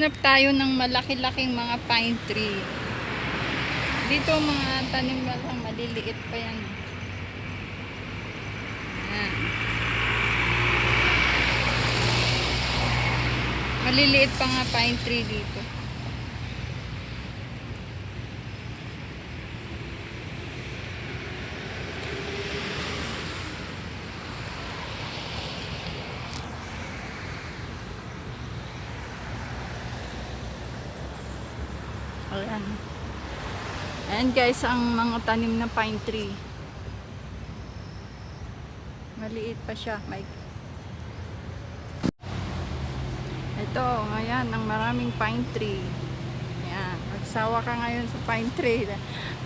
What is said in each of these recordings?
Hanap tayo ng malaki-laking mga pine tree. Dito mga tanim na lang, maliliit pa yan. Ayan. Maliliit pa nga pine tree dito. Ayan. Ayan guys, ang mga tanim na pine tree. Maliit pa siya, Mike. Ito, ayan, ang maraming pine tree. Ayan, magsawa ka ngayon sa pine tree,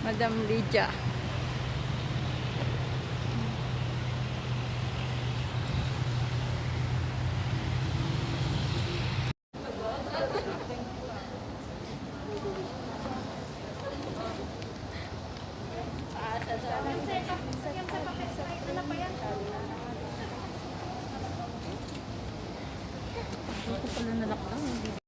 Madam Lydia. Ito pala na lockdown.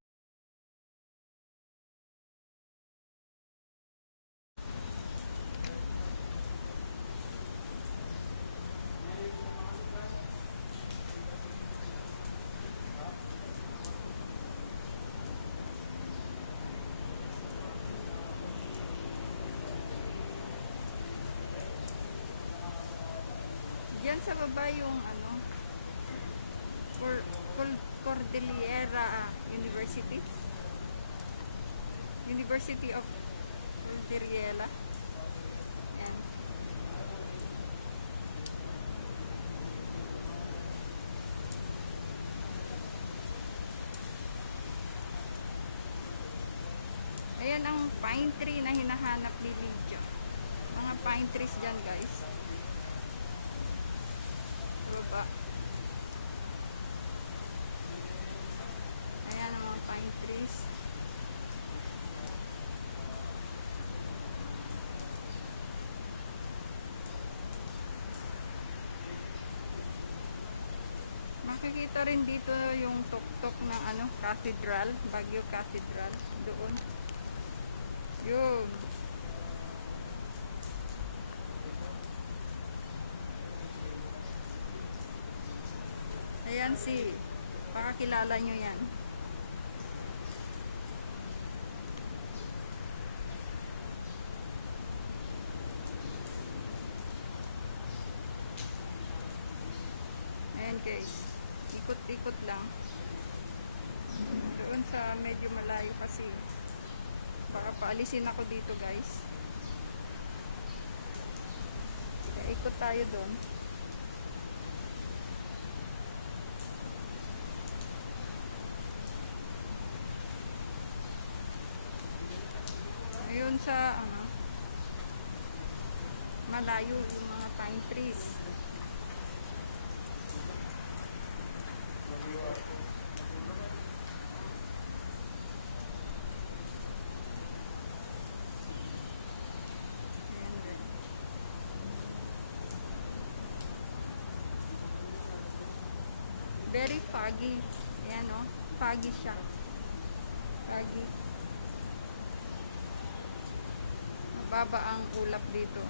Diyan sa baba yung ano, Cordillera University. University of Cordillera. Yan. Ayan ang pine tree na hinahanap ni Lydia. Mga pine trees dyan guys. Baba. Ayan ang mga pine trees. Makikita rin dito yung tuktok ng ano, cathedral, Baguio Cathedral doon. Yun. Ayan si, pakakilala nyo yan. Ayan guys, ikot-ikot lang. Doon sa medyo malayo kasi. Baka paalisin ako dito guys. Kaya ikot tayo doon. Ayun sa ano, malayo yung mga pine trees. Very foggy. Ayan o. Foggy siya. Foggy. Mababa ang ulap dito.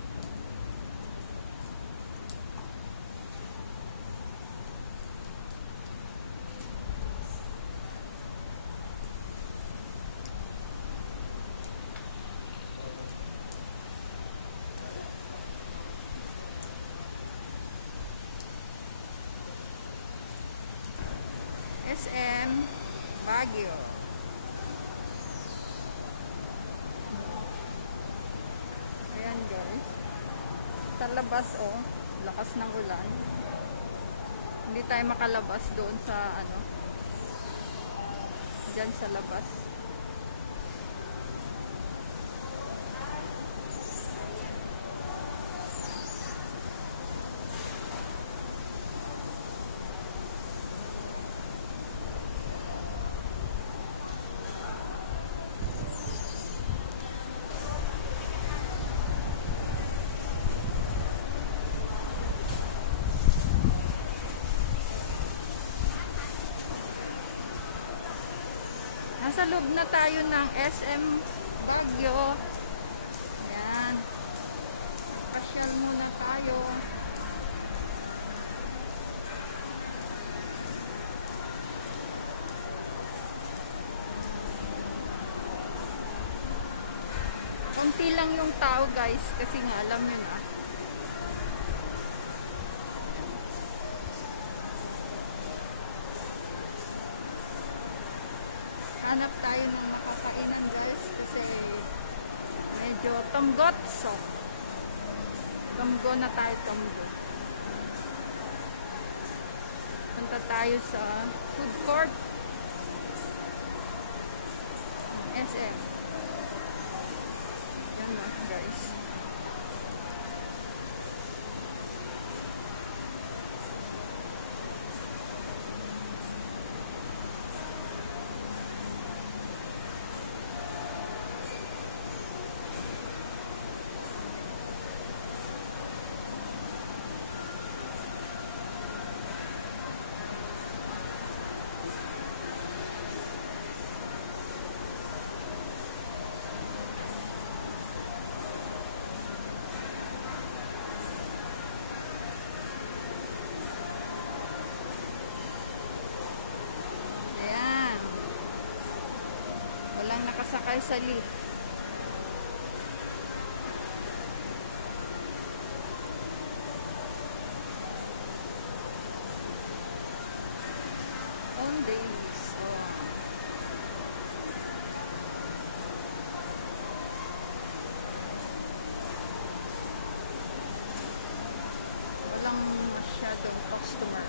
SM Baguio. Ayan guys. Sa labas oh, lakas ng ulan. Hindi tayo makalabas doon sa ano, dyan sa labas. Nasa loob na tayo ng SM Baguio. Yan. Pasyal muna tayo. Konti lang yung tao guys kasi nga alam nyo na. Hanap tayo ng makakainan guys kasi medyo tomgot, so tomgo na tayo, tomgo. Punta tayo sa food court SM. Yan na guys. Walang nakasakay sa lift. On days. Oh. Walang masyadong customer.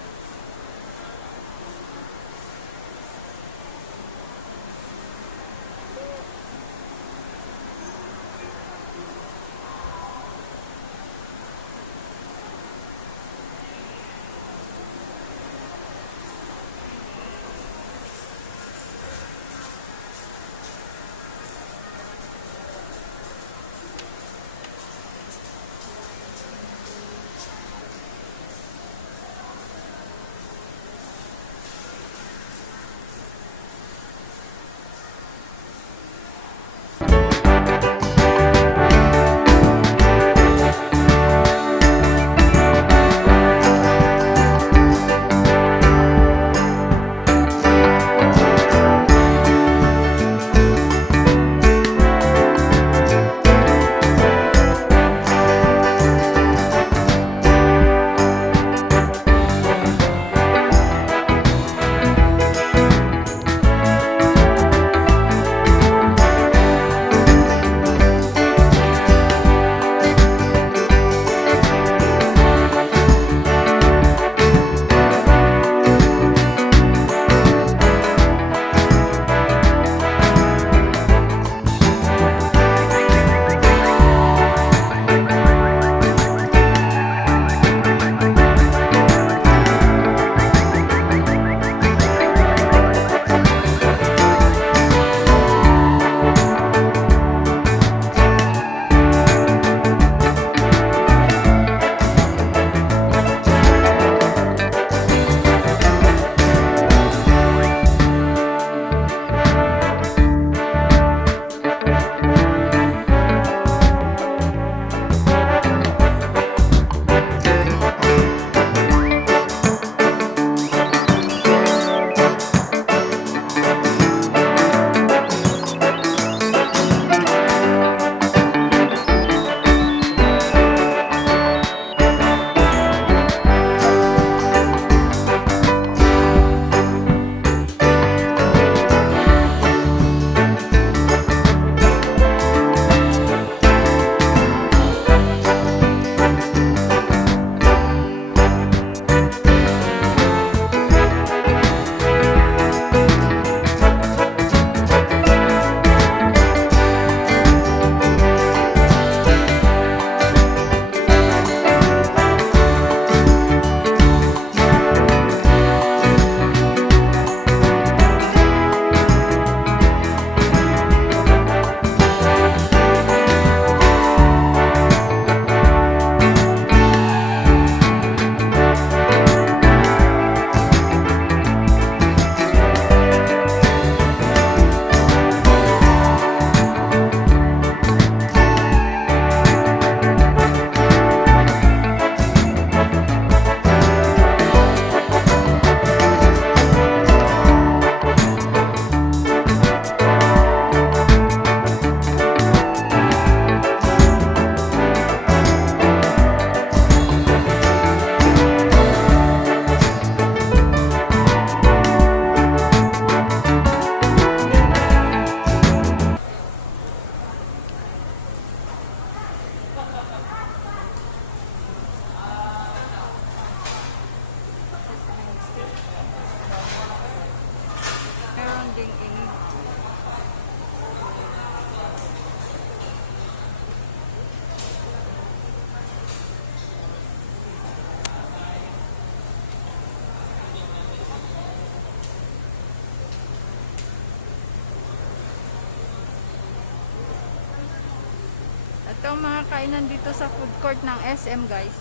Ito ang mga kainan dito sa food court ng SM, guys.